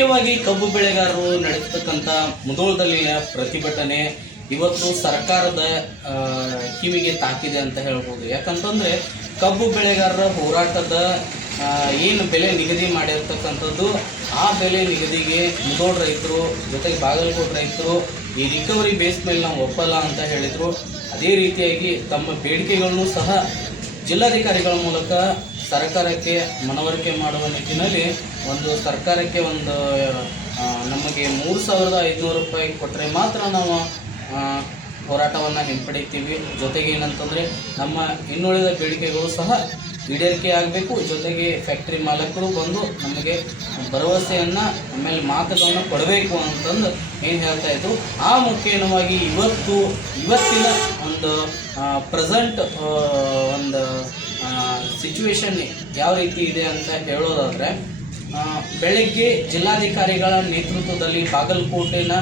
ಮುಖ್ಯವಾಗಿ ಕಬ್ಬು ಬೆಳೆಗಾರರು ನಡೆಸತಕ್ಕಂಥ ಮುದೋಳದಲ್ಲಿನ ಪ್ರತಿಭಟನೆ ಇವತ್ತು ಸರ್ಕಾರದ ಕಿವಿಗೆ ತಾಕಿದೆ ಅಂತ ಹೇಳ್ಬೋದು. ಯಾಕಂತಂದ್ರೆ ಕಬ್ಬು ಬೆಳೆಗಾರರ ಹೋರಾಟದ ಏನು ಬೆಲೆ ನಿಗದಿ ಮಾಡಿರ್ತಕ್ಕಂಥದ್ದು, ಆ ಬೆಲೆ ನಿಗದಿಗೆ ಮುದೋಳ ರೈತರು ಜೊತೆಗೆ ಬಾಗಲಕೋಟೆ ರೈತರು ಈ ರಿಕವರಿ ಬೇಸ್ ಮೇಲೆ ನಾವು ಒಪ್ಪಲ್ಲ ಅಂತ ಹೇಳಿದರು. ಅದೇ ರೀತಿಯಾಗಿ ತಮ್ಮ ಬೇಡಿಕೆಗಳನ್ನು ಸಹ ಜಿಲ್ಲಾಧಿಕಾರಿಗಳ ಮೂಲಕ ಸರ್ಕಾರಕ್ಕೆ ಮನವರಿಕೆ ಮಾಡುವ ನಿಟ್ಟಿನಲ್ಲಿ ಒಂದು ಸರ್ಕಾರಕ್ಕೆ ಒಂದು ನಮಗೆ ಮೂರು ಸಾವಿರದ ಐದುನೂರು ರೂಪಾಯಿ ಕೊಟ್ಟರೆ ಮಾತ್ರ ನಾವು ಹೋರಾಟವನ್ನು ಹಿಂಪಡಿತೀವಿ ಜೊತೆಗೆ ಏನಂತಂದರೆ ನಮ್ಮ ಇನ್ನುಳಿದ ಬೇಡಿಕೆಗಳು ಸಹ ಈಡೇರಿಕೆ ಆಗಬೇಕು. ಜೊತೆಗೆ ಫ್ಯಾಕ್ಟ್ರಿ ಮಾಲಕರು ಬಂದು ನಮಗೆ ಭರವಸೆಯನ್ನು ಆಮೇಲೆ ಮಾತುಗಳನ್ನು ಕೊಡಬೇಕು ಅಂತಂದು ಏನು ಹೇಳ್ತಾ ಇದ್ದು ಆ ಮುಖೇನವಾಗಿ ಇವತ್ತು, ಇವತ್ತಿನ ಒಂದು ಪ್ರೆಸೆಂಟ್ ಒಂದು ಸಿಚುವೇಶನ್ ಯಾವ ರೀತಿ ಇದೆ ಅಂತ ಹೇಳೋದಾದರೆ ಬೆಳಗ್ಗೆ ಜಿಲ್ಲಾಧಿಕಾರಿಗಳ ನೇತೃತ್ವದಲ್ಲಿ ಬಾಗಲಕೋಟೆನ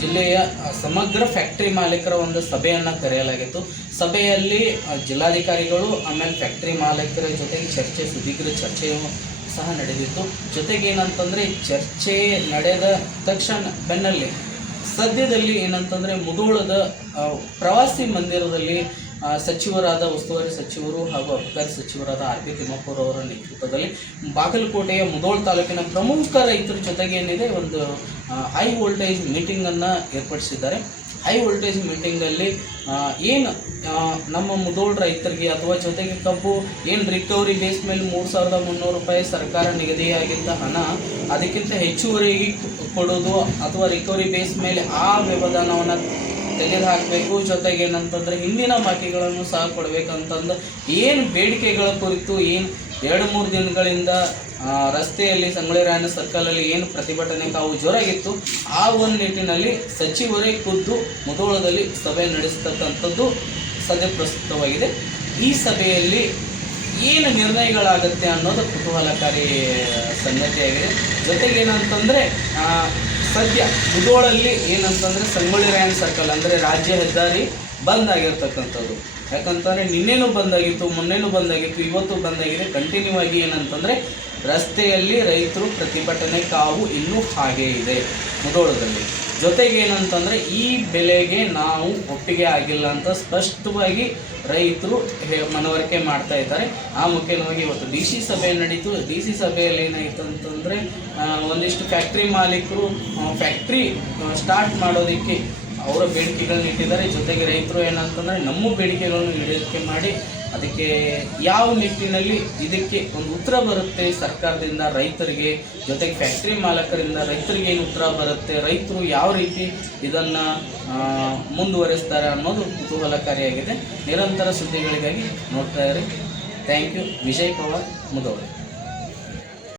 ಜಿಲ್ಲೆಯ ಸಮಗ್ರ ಫ್ಯಾಕ್ಟರಿ ಮಾಲೀಕರ ಒಂದು ಸಭೆಯನ್ನು ಕರೆಯಲಾಗಿತ್ತು. ಸಭೆಯಲ್ಲಿ ಜಿಲ್ಲಾಧಿಕಾರಿಗಳು, ಆಮೇಲೆ ಫ್ಯಾಕ್ಟರಿ ಮಾಲೀಕರ ಜೊತೆಗೆ ಚರ್ಚೆ, ಸುದೀರ್ಘ ಚರ್ಚೆಯು ಸಹ ನಡೆದಿತ್ತು. ಜೊತೆಗೆ ಏನಂತಂದರೆ, ಚರ್ಚೆ ನಡೆದ ತಕ್ಷಣ ಬೆನ್ನಲ್ಲಿ ಸದ್ಯದಲ್ಲಿ ಏನಂತಂದರೆ, ಮುಧೋಳದ ಪ್ರವಾಸಿ ಮಂದಿರದಲ್ಲಿ ಸಚಿವರಾದ ಉಸ್ತುವಾರಿ ಸಚಿವರು ಹಾಗೂ ಅಬಕಾರಿ ಸಚಿವರಾದ ಆರ್ ಪಿ ತಿಮ್ಮಪ್ಪುರ ಅವರ ನೇತೃತ್ವದಲ್ಲಿ ಬಾಗಲಕೋಟೆಯ ಮುಧೋಳ ತಾಲೂಕಿನ ಪ್ರಮುಖ ರೈತರ ಜೊತೆಗೆ ಏನಿದೆ, ಒಂದು ಹೈ ವೋಲ್ಟೇಜ್ ಮೀಟಿಂಗನ್ನು ಏರ್ಪಡಿಸಿದ್ದಾರೆ. ಹೈ ವೋಲ್ಟೇಜ್ ಮೀಟಿಂಗಲ್ಲಿ ಏನು ನಮ್ಮ ಮುಧೋಳ ರೈತರಿಗೆ ಅಥವಾ ಜೊತೆಗೆ ಕಬ್ಬು, ಏನು ರಿಕವರಿ ಬೇಸ್ ಮೇಲೆ ಮೂರು ಸಾವಿರದ ಮುನ್ನೂರು ರೂಪಾಯಿ ಸರ್ಕಾರ ನಿಗದಿಯಾಗಿದ್ದ ಹಣ, ಅದಕ್ಕಿಂತ ಹೆಚ್ಚುವರಿ ಕೊಡೋದು ಅಥವಾ ರಿಕವರಿ ಬೇಸ್ ಮೇಲೆ ಆ ವ್ಯವಧಾನವನ್ನು ತೆಗೆದು ಹಾಕಬೇಕು ಜೊತೆಗೆ ಏನಂತಂದ್ರೆ ಹಿಂದಿನ ಬಾಕಿಗಳನ್ನು ಸಹ ಕೊಡಬೇಕಂತಂದು ಏನು ಬೇಡಿಕೆಗಳ ಕುರಿತು ಏನು ಎರಡು ಮೂರು ದಿನಗಳಿಂದ ರಸ್ತೆಯಲ್ಲಿ ಸಂಗೊಳ್ಳಿ ಸರ್ಕಲಲ್ಲಿ ಏನು ಪ್ರತಿಭಟನೆ ಕಾವು ಜೋರಾಗಿತ್ತು, ಆ ಒಂದು ನಿಟ್ಟಿನಲ್ಲಿ ಸಚಿವರೇ ಖುದ್ದು ಮುಧೋಳದಲ್ಲಿ ಸಭೆ ನಡೆಸತಕ್ಕಂಥದ್ದು ಸದ್ಯ ಪ್ರಸ್ತುತವಾಗಿದೆ. ಈ ಸಭೆಯಲ್ಲಿ ಏನು ನಿರ್ಣಯಗಳಾಗುತ್ತೆ ಅನ್ನೋದು ಕುತೂಹಲಕಾರಿ ಸಂಗತಿಯಾಗಿದೆ. ಜೊತೆಗೆ ಏನಂತಂದರೆ ಸದ್ಯ ಮುಧೋಳಲ್ಲಿ ಏನಂತಂದರೆ ಸಂಗೊಳ್ಳಿ ರಾಯಣ್ಣ ಸರ್ಕಲ್ ಅಂದರೆ ರಾಜ್ಯ ಹೆದ್ದಾರಿ ಬಂದ್ ಆಗಿರ್ತಕ್ಕಂಥದ್ದು ಯಾಕಂತಂದರೆ ನಿನ್ನೆನೂ ಬಂದಾಗಿತ್ತು, ಮೊನ್ನೆನೂ ಬಂದಾಗಿತ್ತು, ಇವತ್ತು ಬಂದಾಗಿದೆ. ಕಂಟಿನ್ಯೂ ಆಗಿ ಏನಂತಂದರೆ ರಸ್ತೆಯಲ್ಲಿ ರೈತರು ಪ್ರತಿಭಟನೆ ಕಾವು ಇನ್ನೂ ಹಾಗೇ ಇದೆ ಮುಧೋಳದಲ್ಲಿ ಜೊತೆಗೆ ಏನಂತಂದರೆ ಈ ಬೆಲೆಗೆ ನಾವು ಒಪ್ಪಿಗೆ ಆಗಿಲ್ಲ ಅಂತ ಸ್ಪಷ್ಟವಾಗಿ ರೈತರು ಮನವರಿಕೆ ಮಾಡ್ತಾ ಇದ್ದಾರೆ. ಆ ಮುಖ್ಯವಾಗಿ ಇವತ್ತು ಡಿ ಸಿ ಸಭೆ ನಡೀತು. ಡಿ ಸಿ ಸಭೆಯಲ್ಲಿ ಏನಾಯಿತು ಅಂತಂದರೆ ಒಂದಿಷ್ಟು ಫ್ಯಾಕ್ಟ್ರಿ ಮಾಲೀಕರು ಫ್ಯಾಕ್ಟ್ರಿ ಸ್ಟಾರ್ಟ್ ಮಾಡೋದಕ್ಕೆ ಅವರ ಬೇಡಿಕೆಗಳನ್ನ ಇಟ್ಟಿದ್ದಾರೆ ಜೊತೆಗೆ ರೈತರು ಏನಂತಂದರೆ ನಮ್ಮ ಬೇಡಿಕೆಗಳನ್ನು ಈಡೇರಿಕೆ ಮಾಡಿ ಅದಕ್ಕೆ ಯಾವ ನಿಟ್ಟಿನಲ್ಲಿ ಇದಕ್ಕೆ ಒಂದು ಉತ್ತರ ಬರುತ್ತೆ ಸರ್ಕಾರದಿಂದ ರೈತರಿಗೆ, ಜೊತೆಗೆ ಫ್ಯಾಕ್ಟ್ರಿ ಮಾಲಕರಿಂದ ರೈತರಿಗೆ ಏನು ಉತ್ತರ ಬರುತ್ತೆ, ರೈತರು ಯಾವ ರೀತಿ ಇದನ್ನು ಮುಂದುವರಿಸ್ತಾರೆ ಅನ್ನೋದು ಕುತೂಹಲಕಾರಿಯಾಗಿದೆ. ನಿರಂತರ ಸುದ್ದಿಗಳಿಗಾಗಿ ನೋಡ್ತಾ ಇರಿ. Thank you Vijay Pawar Mudholi